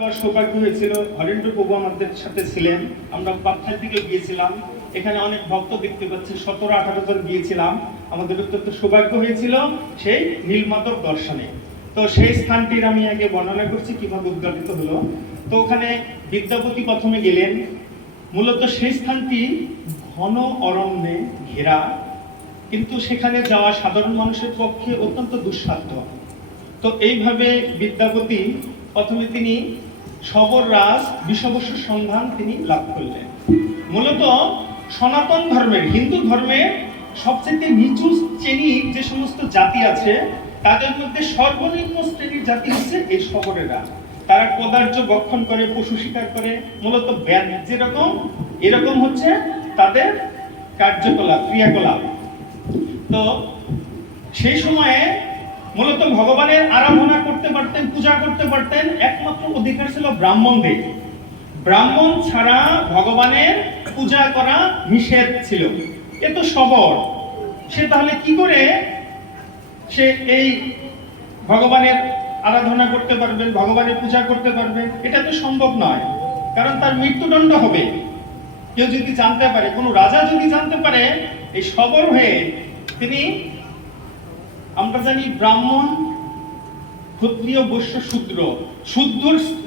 আমার সৌভাগ্য হয়েছিল, হরেন্দ্র প্রভু আমাদের সাথে ছিলেন। আমরা পাবনার দিকে গিয়েছিলাম, এখানে অনেক ভক্ত দেখতে পাচ্ছি, 17-18 জন গিয়েছিলাম। আমাদের অত্যন্ত সৌভাগ্য হয়েছিল সেই নীলমাধব দর্শনে। তো সেই স্থানটির আমি আগে বর্ণনা করছি কিভাবে উদ্ঘাটিত হলো। তো ওখানে বিদ্যাপতি প্রথমে গেলেন। মূলত সেই স্থানটি ঘন অরণ্যে ঘেরা, কিন্তু সেখানে যাওয়া সাধারণ মানুষের পক্ষে অত্যন্ত দুঃসাধ্য। তো এইভাবে বিদ্যাপতি প্রথমে তিনি সবর রাজ বিষবস্তুর সন্ধান তিনি লাভ করলেন। মূলত সনাতন ধর্মের, হিন্দু ধর্মের সবচেয়ে নিচু শ্রেণীর যে সমস্ত জাতি আছে, তাদের মধ্যে সর্বনিম্ন শ্রেণীর জাতি হচ্ছে এই সবরেরা। তারা পদার্থ ভক্ষণ করে, পশু শিকার করে, মূলত ব্যাধ যেরকম এরকম হচ্ছে তাদের কার্যকলাপ, ক্রিয়াকলাপ। তো সেই সময়ে মূলত ভগবানের আরাধনা করতে পারতেন, পূজা করতে পারতেন, একমাত্র অধিকার ছিল ব্রাহ্মণদের। ব্রাহ্মণ ছাড়া ভগবানের পূজা করা নিষেধ ছিল। এ তো সবর, সে তাহলে কি করে সে এই ভগবানের আরাধনা করতে পারবেন, ভগবানের পূজা করতে পারবেন? এটা তো সম্ভব নয়, কারণ তার মৃত্যুদণ্ড হবে। কেউ যদি জানতে পারে, কোনো রাজা যদি জানতে পারে এই সবর হয়ে তিনি, আমরা জানি ব্রাহ্মণ, ক্ষত্রিয়, বৈশ্য, শূদ্র,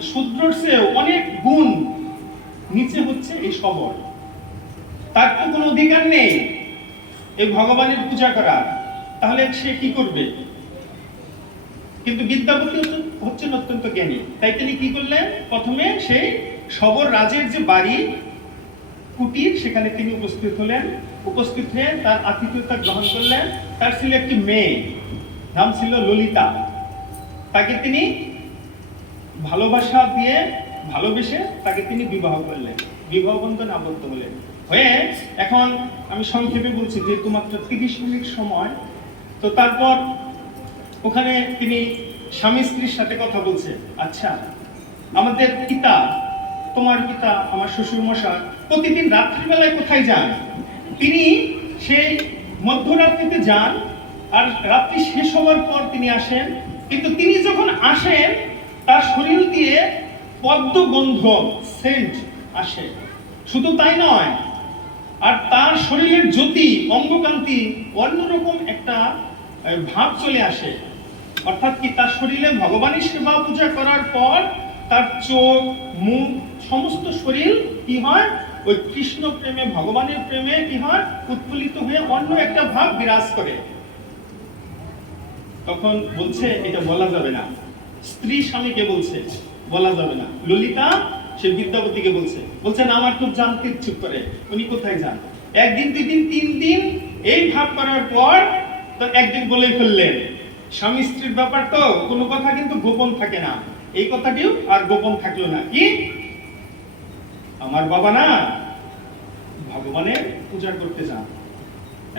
শূদ্রর চেয়েও অনেক গুণ নিচে হচ্ছে এই সবর। তার তো কোনো অধিকার নেই এই ভগবানের পূজা করার, তাহলে সে কি করবে? কিন্তু বিদ্যাপতি হচ্ছেন অত্যন্ত জ্ঞানী, তাই তিনি কি করলেন? প্রথমে সেই সবর রাজের যে বাড়ি, কুটির, সেখানে তিনি উপস্থিত হলেন। উপস্থিত হয়ে তার আতিথ্যতা গ্রহণ করলেন। তার ছিল একটি মেয়ে, নাম ছিল ললিতা। তাকে তিনি ভালোবাসা দিয়ে, ভালোবেসে তাকে তিনি বিবাহ করলেন, বিবাহ বন্ধনে আবদ্ধ হলেন। হয়ে এখন আমি সংক্ষেপে বলছি, যেহেতু মাত্র 30 মিনিট সময়। তো তারপর ওখানে তিনি স্বামী স্ত্রীর সাথে কথা বলছে। আচ্ছা, আমাদের পিতা, তোমার পিতা, আমার শ্বশুর মশাই প্রতিদিন রাত্রিবেলায় কোথায় যান? তিনি সেই মধ্যরাত্রিতে যান, আর রাত্রি শেষ হওয়ার পর তিনি আসেন। কিন্তু তিনি যখন আসেন, তার শরীর দিয়ে পদ্মগন্ধ, সেন্ট আসে। শুধু তাই নয়, আর তার শরীরের জ্যোতি, অঙ্গকান্তি অন্যরকম একটা ভাব চলে আসে। অর্থাৎ কি, তার শরীরে ভগবানের সেবা পূজা করার পর তার চোখ, মুখ, সমস্ত শরীর কি হয়? ওই কৃষ্ণ প্রেমে, ভগবানের প্রেমে কি হয়? উৎফুল্লিত হয়ে অন্য একটা ভাব বিরাজ করে। তখন বলছে এটা বলা যাবে না। স্ত্রী স্বামীকে বলছে বলা যাবে না। ললিতা সে বিদ্যাপতিকে বলছে না, আমার খুব জানতে ইচ্ছুক করে উনি কোথায় যান। একদিন, 2 দিন, 3 দিন এই ভাব করার পর তো একদিন বলে ফেললেন। স্বামী স্ত্রীর ব্যাপার তো কোনো কথা কিন্তু গোপন থাকে না। এই কথাটিও আর গোপন থাকলো না। কি, আমার বাবা না ভগবানের পূজা করতে যান।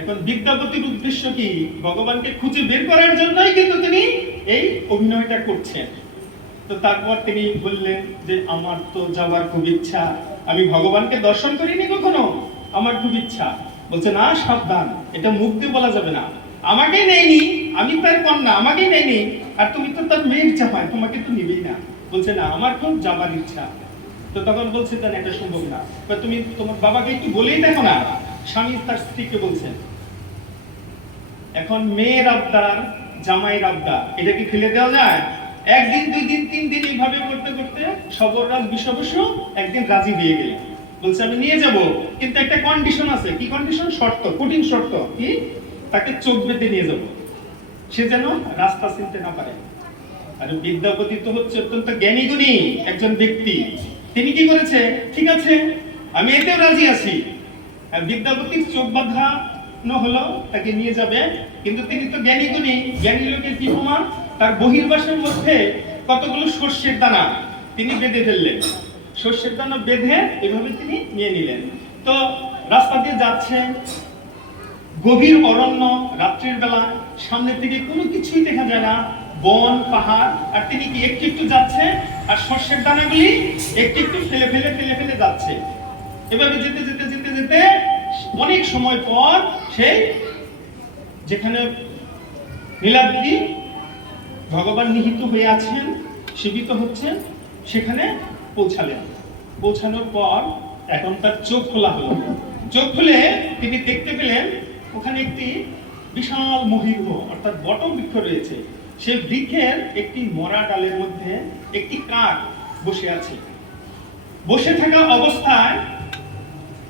এখন বিদ্যাপতির উদ্দেশ্য কি? ভগবানকে খুঁজে বের করার জন্যই কিন্তু তিনি এই অভিনয়টা করছেন। তো তারপর তিনি বললেন যে আমার তো যাওয়ার খুব ইচ্ছা, আমি ভগবানকে দর্শন করিনি কখনো, আমার খুব ইচ্ছা। বলছে না, সাবধান, এটা মুখ দিয়ে বলা যাবে না। আমাকে নেয়নি, আমি তার কন্যা, আমাকেই নেয়নি, আর তুমি তো তার মেয়ের জামাই, তোমাকে তো নিবেই না। বলছে না, আমার খুব যাবার ইচ্ছা। তো তখন বলছে না, এটা সম্ভব না, তুমি তোমার বাবাকে একটু বলেই দেখো না। স্বামী তার স্ত্রীকে বলছেন। এখন মেয়ের আবদার, জামাইয়ের আবদার, এটা কি ফেলে দেওয়া যায়? একদিন, 2 দিন, 3 দিন এইভাবে করতে করতে সবররাজ বিষবস্তু একদিন রাজি হয়ে গেলেন। বলছে আমি নিয়ে যাব, কিন্তু একটা কন্ডিশন আছে। কি কন্ডিশন? শর্ত, কঠিন শর্ত। কি? তাকে চোখ বেঁধে নিয়ে যাব, সে যেন রাস্তা চিনতে না পারে। আর বিদ্যাপতি তো হচ্ছে অত্যন্ত জ্ঞানী গুণী একজন ব্যক্তি। তিনি কি করেছে? ঠিক আছে, আমি এতেও রাজি আছি। আর বিদ্যাপতির চোখ বাঁধা হলো, তাকে নিয়ে যাবে। কিন্তু তিনি তো জ্ঞানী গুণী, জ্ঞানী লোকের কি প্রমাণ? তার বহির্বাসের মধ্যে কতগুলো সর্ষের দানা তিনি বেঁধে ফেললেন। সর্ষের দানা বেঁধে এভাবে তিনি নিয়ে নিলেন। তো রাস্তা দিয়ে যাচ্ছে, গভীর অরণ্য, রাত্রির বেলা, সামনের দিকে কোনো কিছুই দেখা যায় না, বন, পাহাড়। আর তিনি কি একটু একটু যাচ্ছে, আর সর্ষের দানাগুলি একটু একটু ফেলে ফেলে ফেলে ফেলে যাচ্ছে। এভাবে যেতে যেতে যেতে যেতে অনেক সময় পর সেই যেখানে নীলাদ্রি ভগবান নিহিত হয়ে আছেন, সেবিত হচ্ছেন, সেখানে পৌঁছালেন। পৌঁছানোর পর এখন তার চোখ খোলা হলো। চোখ খুলে তিনি দেখতে পেলেন ওখানে একটি বিশাল মহির্ঘ অর্থাৎ বট বৃক্ষ রয়েছে। সেই বৃক্ষের একটি মরা ডালের মধ্যে একটি কাক বসে আছে। বসে থাকা অবস্থায়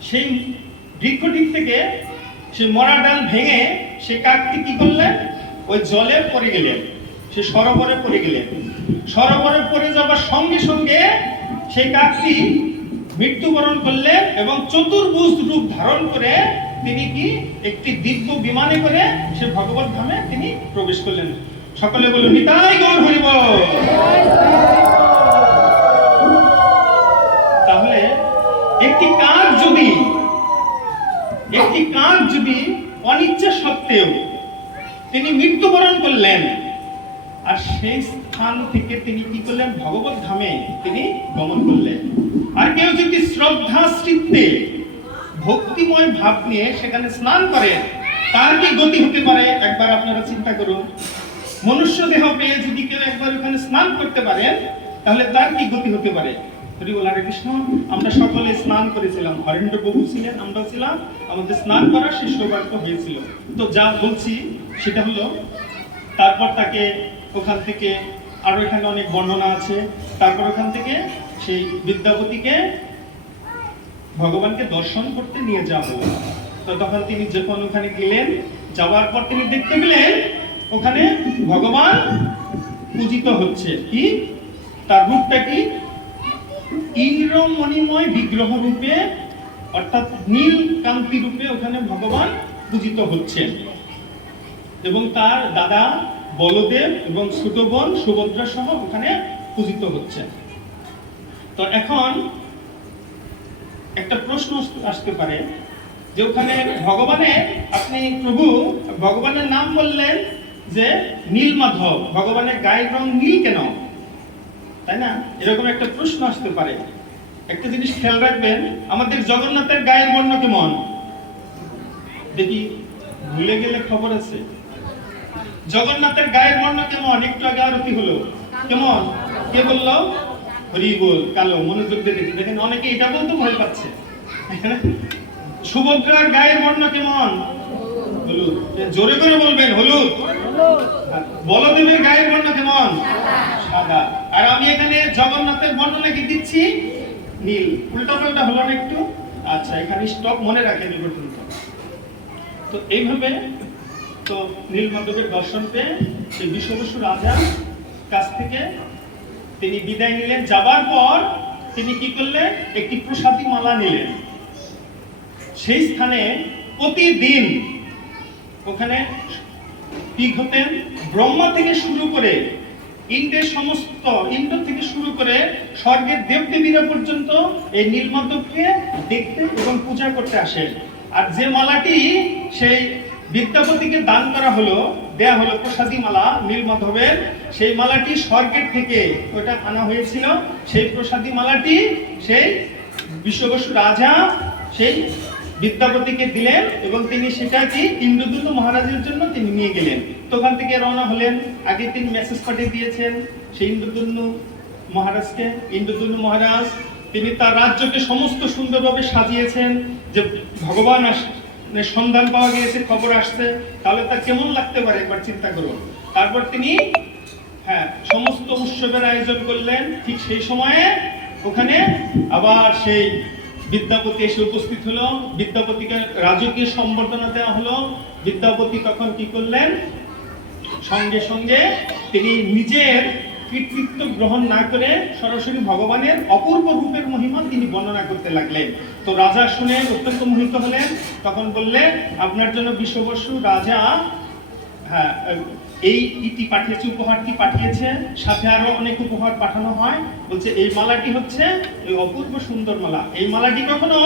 সেই বৃক্ষটি থেকে সেই মরা ডাল ভেঙে সে কাকটি কি করলেন, ওই জলে পড়ে গেলেন, সে সরোবরে পড়ে গেলেন। সরোবরে পড়ে যাওয়ার সঙ্গে সঙ্গে সেই কাকটি মৃত্যুবরণ করলেন এবং চতুর্ভুজ রূপ ধারণ করে তিনি কি একটি দিব্য বিমানে করে সে ভগবত ধামে তিনি প্রবেশ করলেন। সকলে বলুন নিতাই গৌর হরি বল। তাহলে একটি কাক যদি অনিচ্ছা সত্ত্বেও তিনি মৃত্যুবরণ করলেন, আর সেই স্থান থেকে তিনি কি করলেন, ভগবত ধামে তিনি গমন করলেন। আর কেউ যদি শ্রদ্ধা চিত্তে ভক্তিময় ভাব নিয়ে সেখানে স্নান করেন, তার কি গতি হতে পারে একবার আপনারা চিন্তা করুন। মনুষ্য দেহ পেয়ে যদি কেউ একবার ওখানে স্নান করতে পারেন, তাহলে তার কি গতি হতে পারে। হরি বল হরে কৃষ্ণ। আমরা সকলে স্নান করেছিলাম, হরেন্দ্র প্রভু ছিলেন, আমরা ছিলাম, আমাদের স্নান করার সেই সৌভাগ্য হয়েছিল। তো যা বলছি সেটা হলো, তারপর তাকে ওখান থেকে আরো এখানে অনেক বর্ণনা আছে। তারপর ওখান থেকে সেই বিদ্যাপতিকে ভগবানকে দর্শন করতে নিয়ে যাওয়া হলো। তো তখন তিনি যখন ওখানে গেলেন, যাওয়ার পর তিনি দেখতে পেলেন ওখানে ভগবান পূজিত হচ্ছে। কি তার রূপটা কি, ইন্দ্রমণিময় বিগ্রহ রূপে অর্থাৎ নীল কান্তি রূপে ওখানে ভগবান পূজিত হচ্ছেন এবং তার দাদা বলদেব এবং ছোট বোন সুভদ্রা সহ ওখানে পূজিত হচ্ছেন। তো এখন একটা প্রশ্ন আসতে পারে যে ওখানে আপনি প্রভু ভগবানের নাম বললেন যে নীলমাধব, ভগবানের গায়ের রং নীল কেন, তাই না? এরকম একটা প্রশ্ন আসতে পারে। একটা জিনিস খেয়াল রাখবেন, আমাদের জগন্নাথের গায়ের বর্ণ কেমন দেখি, ভুলে গেলে খবর আছে। জগন্নাথের গায়ের বর্ণ কেমন, একটু আগে আরতি হলো, কেমন কে বললো, হরি বল, কালো। মনোযোগ দিয়ে দেখি, দেখেন অনেকে এটা বলতে ভয় পাচ্ছে। সুভদ্রার গায়ের বর্ণ কেমন, হলুদ। জোরে করে বলবেন হলুদ। বলদেবের গায়ের বর্ণ কেমন, সাদা। আর আমি এখানে জগন্নাথের বর্ণ লিখে দিচ্ছি নীল। উল্টা পাল্টা হলো না একটু? আচ্ছা, এখানে স্টপ মনে রাখেন এই পর্যন্ত। তো এইভাবে তো নীলমাধবের দর্শন পেয়ে সেই বিশ্ববসু রাজার কাছ থেকে তিনি বিদায় নিলেন। যাবার পর তিনি কি করলেন, একটি প্রসাদী মালা নিলেন। সেই স্থানে প্রতিদিন ওখানে কি হতেন, ব্রহ্মা থেকে শুরু করে ইন্দ্র থেকে শুরু করে স্বর্গের দেবদেবীরা পর্যন্ত এই নীলমাধবকে দেখতে এবং পূজা করতে আসেন। আর যে মালাটি সেই বিদ্যাপতিকে দান করা হলো, দেয়া হলো প্রসাদী মালা নীলমাধবের, সেই মালাটি স্বর্গের থেকে ওটা আনা হয়েছিল। সেই প্রসাদী মালাটি সেই বিশ্ববসু রাজা সেই বিদ্যাপতিকে দিলেন এবং তিনি সেটা কি ইন্দ্রদূত মহারাজের জন্য তিনি নিয়ে গেলেন। তো ওখান থেকে রওনা হলেন। আগে তিনি মেসেজ পাঠিয়ে দিয়েছেন সেই ইন্দ্রদূত মহারাজকে। ইন্দ্রদূত মহারাজ তিনি তার রাজ্যকে সমস্ত সুন্দরভাবে সাজিয়েছেন যে ভগবান সন্ধান পাওয়া গিয়েছে, খবর আসছে, তাহলে তার কেমন লাগতে পারে একবার চিন্তা করুন। তারপর তিনি সমস্ত উৎসবের আয়োজন করলেন। ঠিক সেই সময়ে ওখানে আবার সেই বিদ্যাপতি এসে উপস্থিত হলো। বিদ্যাপতিকে রাজকীয় সম্বর্ধনা দেওয়া হলো। বিদ্যাপতি তখন কি করলেন, সঙ্গে সঙ্গে তিনি নিজের কৃতিত্ব গ্রহণ না করে সরাসরি ভগবানের অপূর্ব রূপের মহিমা তিনি বর্ণনা করতে লাগলেন। তো রাজা শুনে অত্যন্ত মোহিত হলেন। তখন বললেন, আপনার জন্য বিশ্ববসু রাজা এই ইটি পাঠিয়েছে, উপহারটি পাঠিয়েছে, সাথে আরো অনেক উপহার পাঠানো হয়। বলছে এই মালাটি হচ্ছে এই অপূর্ব সুন্দর মালা। এই মালাটি কখনো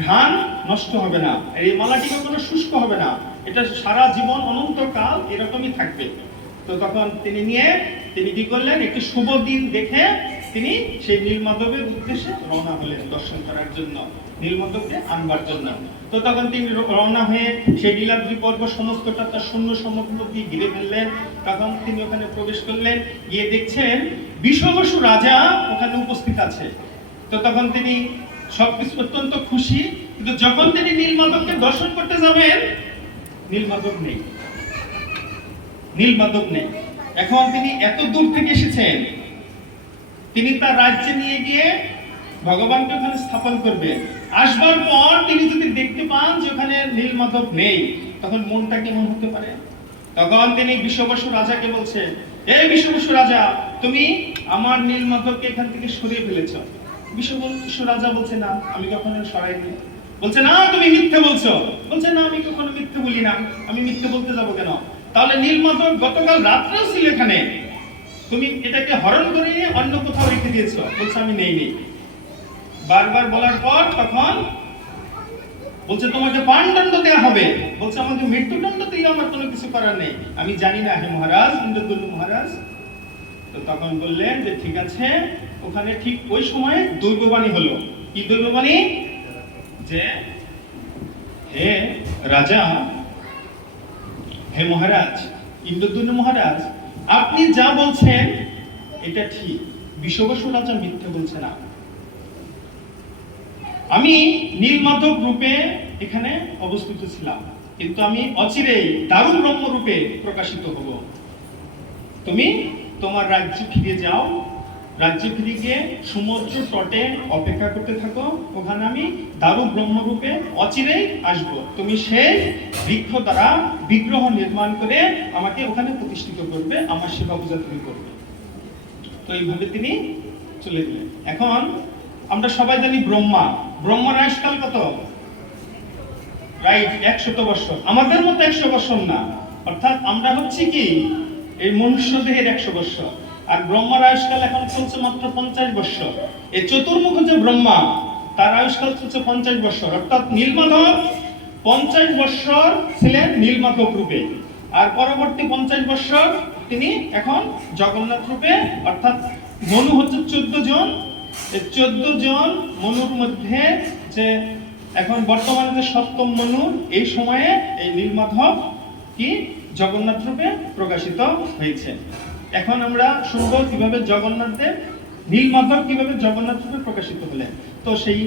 ঘ্রাণ নষ্ট হবে না, এই মালাটি কখনো শুষ্ক হবে না, এটা সারা জীবন অনন্তকাল এরকমই থাকবে। তো তখন তিনি কি করলেন, একটি শুভ দিন দেখে তিনি সেই নীলমাধবের উদ্দেশ্যে রওনা হলেন দর্শন করার জন্য, নীলমাধবকে আনবার জন্য। তো তখন তিনি রওনা হয়ে সেই নীলাদ্রি পর্বত সমস্তটা তার সৈন্য সমগ্র দিয়ে ঘিরে ফেললেন। তখন তিনি ওখানে প্রবেশ করলেন। গিয়ে দেখছেন বিষবসু রাজা ওখানে উপস্থিত আছে। তো তখন তিনি সবকিছু অত্যন্ত খুশি, কিন্তু যখন তিনি নীলমাধবকে দর্শন করতে যাবেন, নীলমাধব নেই, নীলমাধব নেই। এখন তিনি এত দূর থেকে এসেছেন, তিনি তার রাজ্যে নিয়ে গিয়ে ভগবানকে ওখানে স্থাপন করবেন। আসবার পর তিনি যদি দেখতে পান যে ওখানে নীলমাধব নেই, তখন মনটা কেমন হতে পারে? তখন তিনি বিষবসু রাজাকে বলছে, এই বিষবসু রাজা, তুমি আমার নীলমাধবকে এখান থেকে সরিয়ে ফেলেছ। বিষবসু রাজা বলছে, না, আমি কখনো সরাইনি। বলছে, না, তুমি মিথ্যে বলছো। বলছে, না, আমি কখনো মিথ্যে বলি না, আমি মিথ্যে বলতে যাবো কেন? তাহলে নীলমাধব গতকাল রাত্রেও ছিল এখানে, তুমি এটাকে হরণ করে নিয়ে অন্য কোথাও রেখে দিয়েছো। বলছে, আমি নেইনি। বারবার বলার পর তখন বলছে, তোমাকে প্রাণদণ্ড দেওয়া হবে। বলছে, আমাকে মৃত্যুদণ্ড দিয়ে আমার কোনো কিছু করার নেই, আমি জানি না হে মহারাজ, ইন্দ্রদ্যুম্ন মহারাজ। তো তখন বললেন যে ঠিক আছে। ওখানে ঠিক ওই সময় দৈববাণী হলো। কি দৈববাণী? যে হে রাজা, হে মহারাজ, ইন্দ্রদ্যুম্ন মহারাজ, আপনি যা বলছেন এটা ঠিক, বিষবসু রাজা মিথ্যে বলছে না। আমি নীলমাধব রূপে এখানে অবস্থিত ছিলাম, কিন্তু আমি অচিরেই দারুণ ব্রহ্ম রূপে প্রকাশিত হব। তুমি তোমার রাজ্যে ফিরে যাও, রাজ্যে ফিরে গিয়ে সমুদ্র তটে অপেক্ষা করতে থাকো, ওখানে আমি দারুণ ব্রহ্ম রূপে অচিরেই আসব। তুমি সেই বৃক্ষ দ্বারা বিগ্রহ নির্মাণ করে আমাকে ওখানে প্রতিষ্ঠিত করবে, আমার সেবা পূজা তুমি করবে। তো এইভাবে তিনি চলে গেলেন। এখন আমরা সবাই জানি ব্রহ্মার আয়ুষ্কাল কত? রাইট, 100 বছর। আমাদের মতো 100 বছর না, অর্থাৎ আমরা হচ্ছে কি এই মনুষ্য দেহের 100 বছর, আর ব্রহ্মার আয়ুষ্কাল এখন চলছে মাত্র 50 বছর। এই চতুর্মুখ যে ব্রহ্মা, তার আয়ুষ্কাল চলছে 50 বছর। অর্থাৎ নীলমাধব 50 বছর ছিলেন নীলমাধব রূপে, আর পরবর্তী 50 বছর তিনি এখন জগন্নাথ রূপে, অর্থাৎ মনু হচ্ছে 14 জন। এই 14 জন মনুর মধ্যে যে এখন বর্তমানে যে সপ্তম মনু, এই সময়ে এই নীলমাধব কি জগন্নাথ রূপে প্রকাশিত হয়েছে। এখন আমরা শুনবো কিভাবে জগন্নাথদেব, নীলমাধব কিভাবে জগন্নাথ রূপে প্রকাশিত হলেন। তো সেই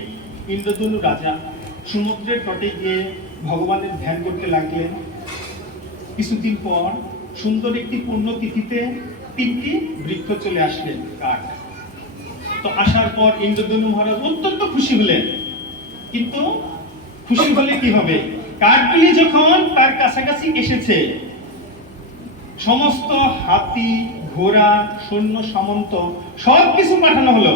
ইন্দ্রদ্যুম্ন রাজা সমুদ্রের তটে গিয়ে ভগবানের ধ্যান করতে লাগলেন। কিছুদিন পর সুন্দর একটি পূর্ণ তিথিতে 3টি বৃক্ষ চলে আসলেন, কাঠ। তো আসার পর ইন্দ্রদ্যুম্ন মহারাজ অত্যন্ত খুশি হলেন, কিন্তু খুশি হলে কি হবে? কাঠগুলি যখন তার কাছাকাছি এসেছে, সমস্ত হাতি, ঘোড়া, সৈন্য সামন্ত সবকিছু পাঠানো হলো,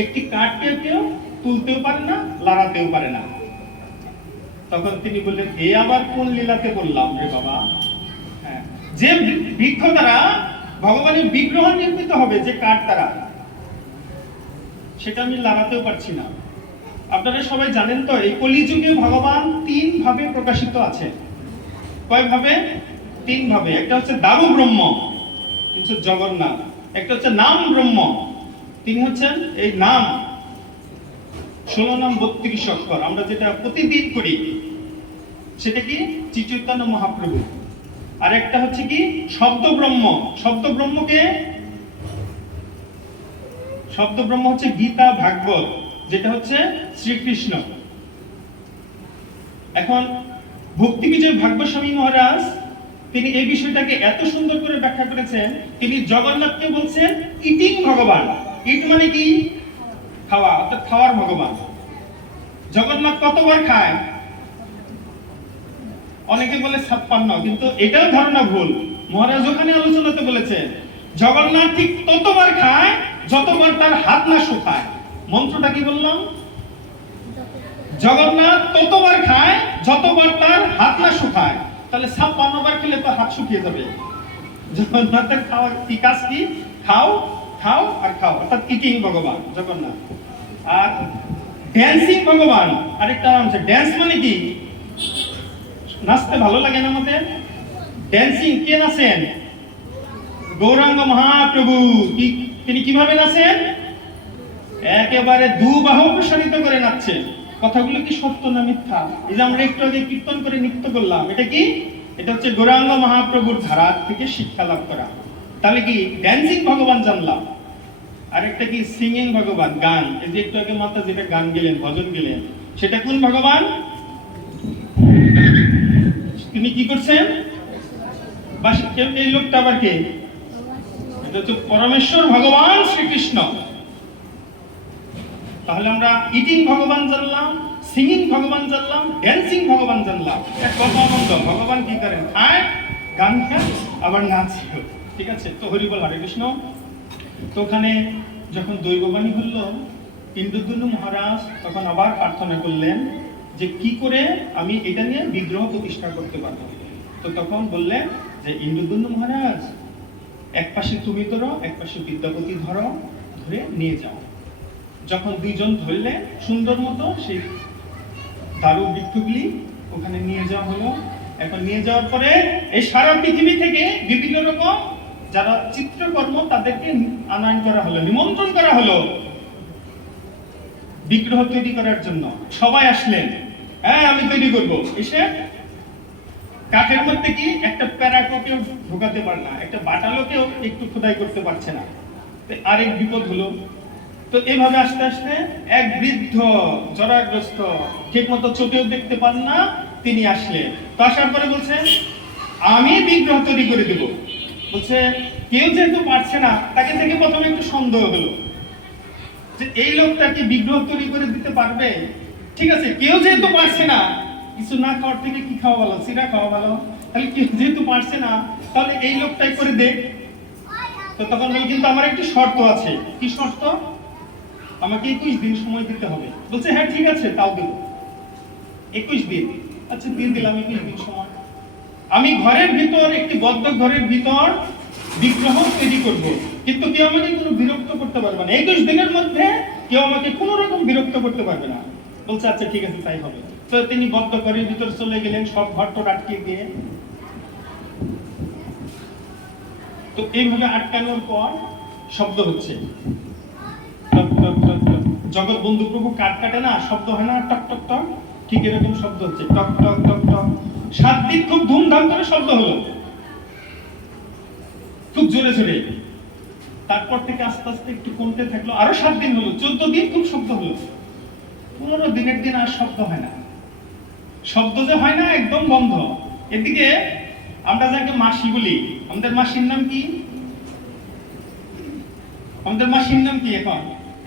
একটি কাঠকে কেউ তুলতেও পারে না, লড়াতেও পারে না। তখন তিনি বললেন, এ আবার কোন লীলাতে বললাম রে বাবা? হ্যাঁ, যে বৃক্ষ দ্বারা ভগবানের বিগ্রহ নির্মিত হবে, যে কাঠ দ্বারা, সেটা আমি লড়াতেও পারছি না। আপনারা সবাই জানেন তো, এই কলিযুগে ভগবান 3 ভাবে প্রকাশিত আছে। কয় ভাবে? 3 ভাবে। একটা হচ্ছে দারু ব্রহ্ম, হচ্ছে জগন্নাথ। একটা হচ্ছে নাম ব্রহ্ম, তিনি হচ্ছেন এই নাম, 16 নাম 32 অক্ষর, আমরা যেটা প্রতিদিন করি, সেটা কি শ্রী চৈতন্য মহাপ্রভু। আর একটা হচ্ছে কি শব্দ ব্রহ্ম। শব্দ ব্রহ্মকে, শব্দ ব্রহ্ম হচ্ছে গীতা, ভাগবত, যেটা হচ্ছে শ্রীকৃষ্ণ। এখন ভক্তি বিজয় ভাগবত স্বামী মহারাজ তিনি এই বিষয়টাকে এত সুন্দর করে ব্যাখ্যা করেছেন। তিনি জগন্নাথকে বলছেন ইটিং ভগবান। ইট মানে কি? খাওয়া, অর্থাৎ খাওয়ার ভগবান। জগন্নাথ কতবার খায়? অনেকে বলে 56, কিন্তু এটাও ধারণা ভুল। মহারাজ ওখানে আলোচনাতে বলেছেন জগন্নাথ ঠিক ততবার খায় যতবার তার হাত না শুকায়। মন্ত্রটা কি বললাম? জগন্নাথ ততবার খায় যতবার তার হাত না শুকায়। তাহলে 56 বার খেলে তো হাত শুকিয়ে যাবে। জগন্নাথের খাওয়া কি কাজ? কি খাও, খাও আর খাও, অর্থাৎ ইটিং ভগবান জগন্নাথ। আর ড্যান্সিং ভগবান আরেকটা নাম আছে। ড্যান্স মানে কি? নাচতে ভালো লাগে না আমাদের? ড্যান্সিং কে নাচেন? গৌরাঙ্গ মহাপ্রভু। তিনি কিভাবে নাচেন? একেবারে দুবাহু প্রসারিত করে নাচছেন। কথাগুলো কি সত্য না মিথ্যা? এই যে আমরা একটু আগে কীর্তন করে নৃত্য করলাম, এটা কি? এটা হচ্ছে গৌরাঙ্গ মহাপ্রভুর ধারা থেকে শিক্ষা লাভ করা। তাহলে কি ড্যান্সিং ভগবান জানলাম। আরেকটা কি সিঙ্গিং ভগবান, গান। এই যে একটু আগে মাতা যেটা গান গেলেন, ভজন গেলেন, সেটা কোন ভগবান? তিনি কি করছেন? এই লোকটা আবার কে? এটা হচ্ছে পরমেশ্বর ভগবান শ্রীকৃষ্ণ। তাহলে আমরা ইটিং ভগবান জানলাম, সিঙ্গিং ভগবান জানলাম, ড্যান্সিং ভগবান জানলাম। এক কথা আনন্দ, ভগবান কি করেন? খায়, গান খায়, আবার নাচেও। ঠিক আছে, তো হরি বল হরে কৃষ্ণ। তো ওখানে যখন দৈববাণী হলো, ইন্দ্রদ্যুম্ন মহারাজ তখন আবার প্রার্থনা করলেন যে কি করে আমি এটা নিয়ে বিগ্রহ প্রতিষ্ঠা করতে পারবো। তো তখন বললেন যে ইন্দ্রদ্যুম্ন মহারাজ, এক পাশে তুমি ধরো, এক পাশে বিদ্যাপতি ধরো, ধরে নিয়ে যাও। যখন দুইজন ধরলে সুন্দর মতো সেই দারু বৃক্ষগুলি ওখানে নিয়ে যাওয়া হলো। এখন নিয়ে যাওয়ার পরে এই সারা পৃথিবী থেকে বিভিন্ন রকম যারা চিত্রকর্ম তাদেরকে আনয়ন করা হলো, নিমন্ত্রণ করা হলো বিগ্রহ তৈরি করার জন্য। সবাই আসলেন, হ্যাঁ আমি তৈরি করব। এসে কাঠের মধ্যে কি একটা প্যারাকোকেও ঢোকাতে পারে না, একটা বাটালোকেও একটু খোদাই করতে পারছে না। আরেক বিপদ হলো। তো এইভাবে আস্তে আস্তে এক বৃদ্ধ জরাগ্রস্ত, ঠিক মতো চোখেও দেখতে পান না, তিনি আসলেন। তো আসার পরে বলছেন আমি বিগ্রহ তৈরি করে দেব। বলছে কেউ যেহেতু পারছে না, তাকে থেকে প্রথমে একটু সন্দেহ হলো যে এই লোকটা কি বিগ্রহ তৈরি করে দিতে পারবে। ঠিক আছে, কেউ যেহেতু পারছে না, কিছু না খাওয়ার থেকে কি খাওয়া ভালো? সিরা খাওয়া ভালো। তাহলে কেউ যেহেতু পারছে না, তাহলে এই লোকটাই করে দে। তো তখন বলি কিন্তু আমার একটু শর্ত আছে। কি শর্ত? আমাকে 21 দিন সময় দিতে হবে। বলছে হ্যাঁ ঠিক আছে, তাও দেব। 21 দিন, আচ্ছা দিয়ে দিলাম 21 দিন সময়। আমি ঘরের ভিতর, একটি বদ্ধ ঘরের ভিতর বিগ্রহ তৈরি করব, কিন্তু কেউ আমাকে কোনো বিরক্ত করতে পারবে না। 21 দিনের মধ্যে কেউ আমাকে কোনো রকম বিরক্ত করতে পারবে না। বলছে আচ্ছা ঠিক আছে, তাই হবে। তো তিনি বদ্ধ ঘরের ভিতর চলে গেলেন, সব ঘরটা আটকে দিয়ে। তো এইভাবে আটকানোর পর শব্দ হচ্ছে, জগৎ বন্ধু প্রভু কাট কাটে না, শব্দ হয় না টক টক টক, ঠিক এরকম শব্দ হচ্ছে টক টক টক টক। 7 দিন খুব ধুমধাম করে শব্দ হলো, খুব জোরে জোরে। তারপর থেকে আস্তে আস্তে একটু কমতে থাকলো, আরো 7 দিন হলো, 14 দিন খুব শব্দ হলো। 15 দিনের দিন আর শব্দ হয় না। শব্দ যে হয় না, একদম বন্ধ। এদিকে আমরা যাকে মাসি বলি, আমাদের মাসির নাম কি? আমাদের মাসির নাম কি এখন?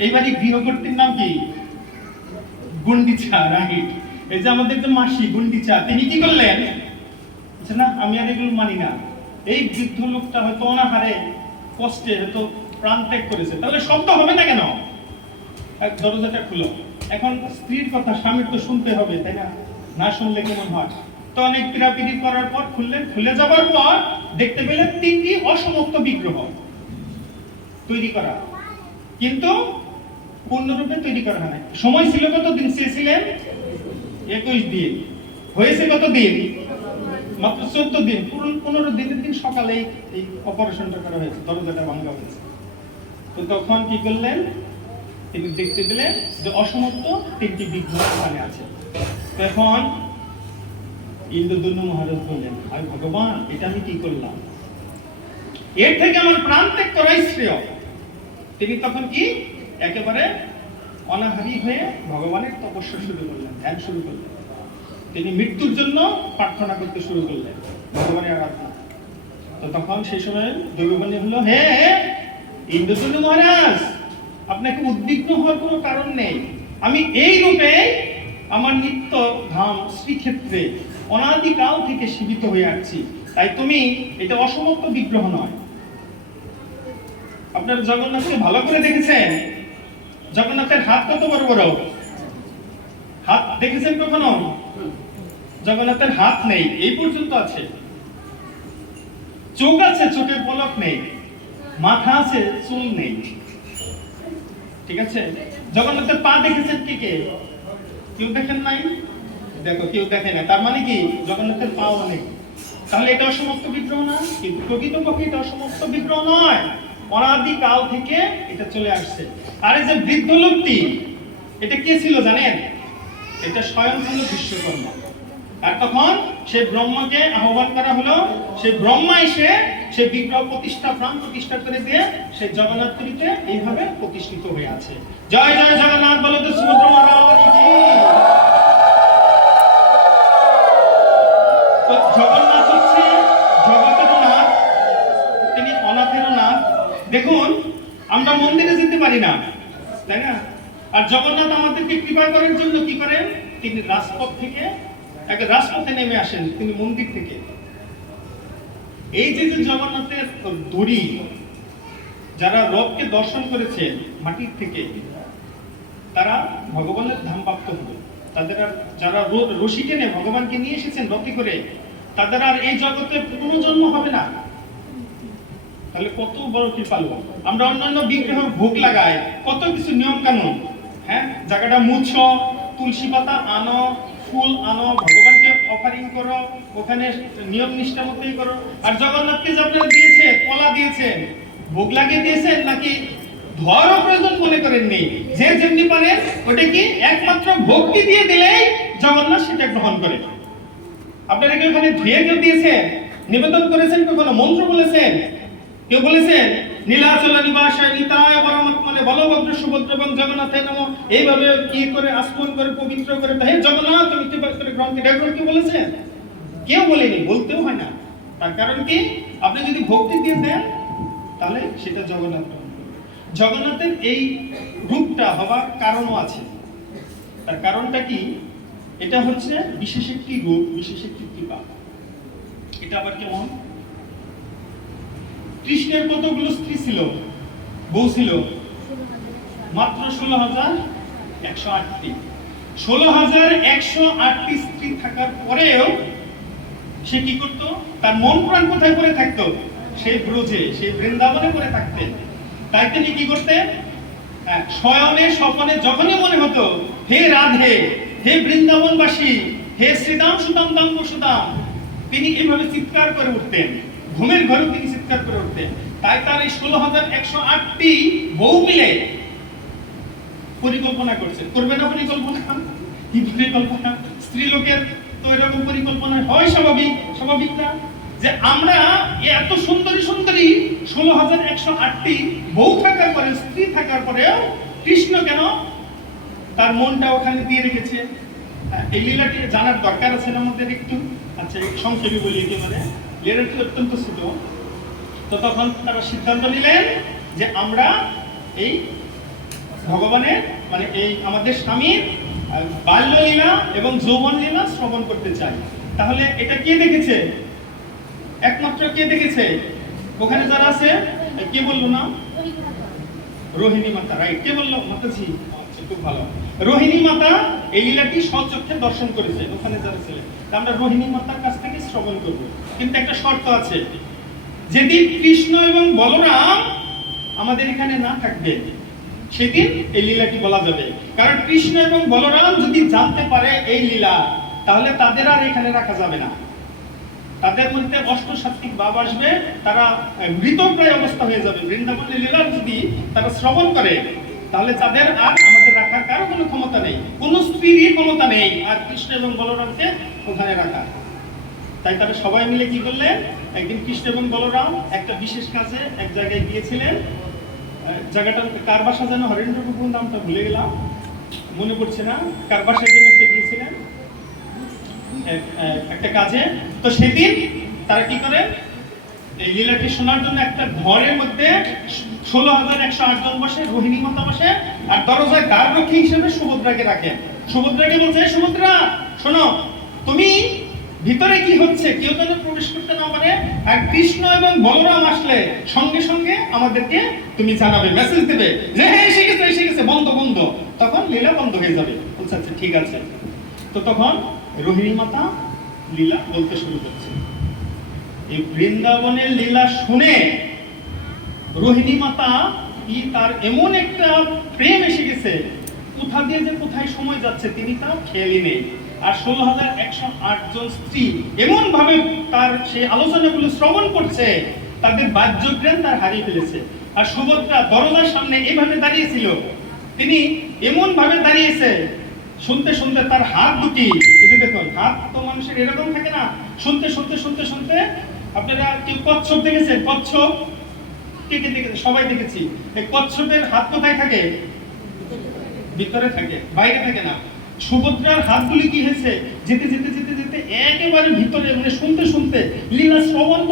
এইবারই গৃহকর্তীর নাম কি? গুন্ডিচা, রাইট। এই যে আমাদের যে মাসি গুন্ডিচা, তিনি কি করলেন? না আমি আর এগুলো মানি না। এই বৃদ্ধ লোকটা হয়তো অনাহারে কষ্টে হয়তো প্রাণ ত্যাগ করেছে, তাহলে শব্দ হবে না কেন? দরজাটা খুলো। এখন স্ত্রীর কথা স্বামীর তো শুনতে হবে, তাই না? না শুনলে কেমন হয়? তো অনেক পিড়াপিড়ি করার পর খুললেন। খুলে যাবার পর দেখতে পেলেন 3টি অসমাপ্ত বিগ্রহ তৈরি করা, কিন্তু পূর্ণরূপে তৈরি করা হয় না। সময় ছিল কত দিন? চেয়েছিলেন 21 দিন, হয়েছে কত দিন? মাত্র 14 দিন। 15 দিনের দিন সকালে এই অপারেশনটা করা হয়েছে, দরজাটা ভাঙা হয়েছে। তো তখন কি করলেন? তিনি দেখতে পেলেন যে অসমাপ্ত 3টি বিগ্রহ ওখানে আছে। তো এখন ইন্দ্রদ্যুম্ন মহারাজ বললেন আর ভগবান, এটা আমি কি করলাম? এর থেকে আমার প্রাণ ত্যাগ করাই শ্রেয়। তিনি তখন কি একেবারে অনাহারী হয়ে ভগবানের তপস্যা শুরু করলেন, ধ্যান শুরু করলেন। তিনি মৃত্যুর জন্য প্রার্থনা করতে শুরু করলেন, ভগবানের আরাধনা। তো তখন সেই সময় দৈববাণী হলো, হে ইন্দ্রদ্যুম্ন মহারাজ, আপনাকে উদ্বিগ্ন হওয়ার কোনো কারণ নেই। আমি এই রূপে আমার নিত্য ধাম শ্রীক্ষেত্রে অনাদিকাল থেকে জীবিত হয়ে আসছি। তাই তুমি এটা অসমাপ্ত বিগ্রহ নয়। আপনার জগন্নাথকে ভালো করে দেখেছেন? জগন্নাথের হাত কত বড় বড়? হাত দেখেছেন কখনো? জগন্নাথের হাত নেই, এই পর্যন্ত আছে। চোখ আছে, চোখের পলক নেই। মাথা আছে, চুল নেই। ঠিক আছে? জগন্নাথের পা দেখেছেন কে কে? কেউ দেখেন নাই? দেখো, কেউ দেখে না, তার মানে কি জগন্নাথের পাও নেই। তাহলে এটা অসমাপ্ত বিগ্রহ না? কিন্তু প্রকৃতপক্ষে এটা অসমাপ্ত বিগ্রহ নয়, অনাদিকাল থেকে এটা চলে আসছে। আর এই যে বৃদ্ধ লোকটি, এটা কে ছিল জানেন? এটা স্বয়ং ছিল বিশ্বকর্মা। আর তখন সে ব্রহ্মাকে আহ্বান করা হলো, সে ব্রহ্মা এসে সেই বিগ্রহ প্রতিষ্ঠা প্রাণ প্রতিষ্ঠা করে দিয়ে সেই জগন্নাথ পুরীতে এইভাবে প্রতিষ্ঠিত হয়ে আছে। জয় জয় জগন্নাথ, বলো তো সুভদ্রা মহারানী কি। তো জগন্নাথ হচ্ছে জগতের নাথ, তিনি অনাথের নাথ। দেখুন আমরা মন্দিরে যেতে পারি না, তাই না? আর জগন্নাথ আমাদেরকে কৃপা করার জন্য কি করেন, তিনি রাজপথ থেকে এক রাজপথে নেমে আসেন, তিনি মন্দির থেকে। এই যে জগন্নাথের দড়ি, যারা রথকে দর্শন করেছেন মাটির থেকে, তারা ভগবানের ধাম প্রাপ্ত হবে। তাদের আর যারা রশি টেনে ভগবানকে নিয়ে এসেছেন রথে করে, তাদের আর এই জগতে পুনর্জন্ম হবে না। তাহলে কত বড় কৃপালু। আমরা অন্যান্য বিগ্রহ ভোগ লাগাই, কত কিছু নিয়ম কানুন, হ্যাঁ, জায়গাটা মুছো, তুলসী পাতা আনো, ফুল আনো, ভগবানকে অফারিং করো, ওখানে নিয়ম নিষ্ঠা মতোই করো। আর জগন্নাথকে যে আপনারা দিয়েছে, কলা দিয়েছেন, ভোগ লাগিয়ে দিয়েছেন, নাকি ধরও প্রয়োজন মনে করেননি, যে যেমনি পারেন ওটা কি একমাত্র ভক্তি দিয়ে দিলেই জগন্নাথ সেটা গ্রহণ করে। আপনারা কি ওখানে ধুয়ে কেউ দিয়েছেন, নিবেদন করেছেন, কখনো মন্ত্র বলেছেন? কেউ বলেছেন নীলাচল নিবাসায় নিতায় পরমাত্মনে বলভদ্র সুভদ্র এবং জগন্নাথের নাম, এইভাবে কি করে আস্পন করে পবিত্র করে হে জগন্নাথ তুমি কৃপা করে গ্রহণ করে, এরকম কি বলেছেন? কেউ বলেনি, বলতেও হয় না। তার কারণ কি, আপনি যদি ভক্তি দিয়ে দেন তাহলে সেটা জগন্নাথ গ্রহণ করবে। জগন্নাথের এই রূপটা হওয়ার কারণও আছে। তার কারণটা কি, এটা হচ্ছে বিশেষ একটি রূপ, বিশেষ একটি কৃপা। এটা আবার কেমন, কৃষ্ণের কতগুলো স্ত্রী ছিল, বউ ছিল? মাত্র 16,108টি। 16,108টি স্ত্রী থাকার পরেও সে কি করত, তার মন প্রাণ কোথায় পড়ে থাকতো? সেই ব্রজে, সেই বৃন্দাবনে পড়ে থাকতেন। তাই তিনি কি করতেন, শয়নে স্বপনে যখনই মনে হতো হে রাধে, হে বৃন্দাবনবাসী, হে শ্রীদাম সুদাম দাম সুদাম, তিনি এইভাবে চিৎকার করে উঠতেন। ঘুমের ঘরেও তিনি চিৎকার করে উঠতেন। তাই তার এই 16,108টি বউ মিলে পরিকল্পনা করছে। করবে না পরিকল্পনা? কি পরিকল্পনা? স্ত্রী লোকের তো এরকম পরিকল্পনা হয় স্বাভাবিক, স্বাভাবিক না? যে আমরা এত সুন্দরী সুন্দরী 16,108টি বউ থাকার পরে, স্ত্রী থাকার পরেও কৃষ্ণ কেন তার মনটা ওখানে দিয়ে রেখেছে? এই লীলাটি জানার দরকার আছে না আমাদের একটু। আচ্ছা সংক্ষেপে বলি, একেবারে লীলাটি অত্যন্ত ছোট। তো তখন তারা সিদ্ধান্ত নিলেন যে আমরা এই ভগবানের মানে এই আমাদের স্বামীর বাল্য লীলা এবং যৌবন লীলা শ্রবণ করতে চাই। তাহলে এটা কে দেখেছে? একমাত্র কে দেখেছে? ওখানে যারা আছে, কে বললো না? রোহিণী মাতা, রাইট। কে বললো? মাতাজি। আচ্ছা, খুব ভালো। রোহিণী মাতা এই লীলাটি স্বচক্ষে দর্শন করেছে ওখানে যারা ছিলেন। আমরা রোহিণী মাতার কাছ থেকে শ্রবণ করব, কিন্তু একটা শর্ত আছে। যেদিন কৃষ্ণ এবং বলরাম আমাদের এখানে না থাকবে, সেদিন এই লীলাটি বলা যাবে। কারণ কৃষ্ণ এবং বলরাম যদি জানতে পারে এই লীলা, তাহলে তাদের আর এখানে রাখা যাবে না। তাদের মধ্যে অষ্টসাত্ত্বিক ভাব আসবে, তারা মৃতপ্রায় অবস্থা হয়ে যাবে। বৃন্দাবনের লীলা যদি তারা শ্রবণ করে, তাহলে তাদের আর আমাদের রাখার কারো কোনো ক্ষমতা নেই, কোন স্ত্রীর ক্ষমতা নেই আর কৃষ্ণ এবং বলরামকে ওখানে রাখা। তাই তারা সবাই মিলে কি করলেন, একদিন কৃষ্ণ এবং বলরাম একটা বিশেষ কাজে এক জায়গায় গিয়েছিলেন। জায়গাটা কার বাসা যেন, হরেন্দ্র প্রভুর নামটা ভুলে গেলাম, মনে পড়ছে না, কার বাসায় যেন একটা গিয়েছিলেন একটা কাজে। তো সেদিন তারা কি করে, এই লীলাটি শোনার জন্য একটা ঘরের মধ্যে 16,108 জন বসে, রোহিণী মাতা বসে, আর দরজায় দ্বাররক্ষী হিসেবে সুভদ্রাকে রাখেন। সুভদ্রাকে বলছে, সুভদ্রা শোনো, তুমি ভিতরে কি হচ্ছে কেউ যেন প্রবেশ করতে না পারে, আর কৃষ্ণ এবং বলরাম আসলে সঙ্গে সঙ্গে আমাদেরকে তুমি জানাবে, মেসেজ দেবে যে হ্যাঁ এসে গেছে, এসে গেছে, বন্ধ বন্ধ, তখন লীলা বন্ধ হয়ে যাবে। বলছে আচ্ছা ঠিক আছে। তো তখন রোহিণী মাতা লীলা বলতে শুরু করছে। এই বৃন্দাবনের লীলা শুনে রোহিণী মাতা কি তার এমন একটা প্রেম এসে গেছে, কোথা দিয়ে যে কোথায় সময় যাচ্ছে তিনি তাও খেয়ালই নেই। আর 16,108 জন স্ত্রী এমন ভাবে তার সেই আলোচনাগুলো শ্রবণ করছে, তাদের বাহ্যজ্ঞান তার হারিয়ে ফেলেছে। আর সুভদ্রা দরজার সামনে এভাবে দাঁড়িয়েছিল, তিনি এমন ভাবে দাঁড়িয়েছে, শুনতে শুনতে তার হাত দুটি, এই যে দেখুন হাত তো মানুষের এরকম থাকে না, শুনতে শুনতে শুনতে শুনতে আপনারা কেউ কচ্ছপ দেখেছেন? কচ্ছপ কে কে দেখেছেন? সবাই দেখেছি। এই কচ্ছপের হাত কোথায় থাকে? ভিতরে থাকে, বাইরে থাকে না। সুভদ্রার হাতগুলি কি হয়েছে, যেতে যেতে যেতে যেতে একেবারে ভিতরে, মানে শুনতে শুনতে লীলা শ্রবণ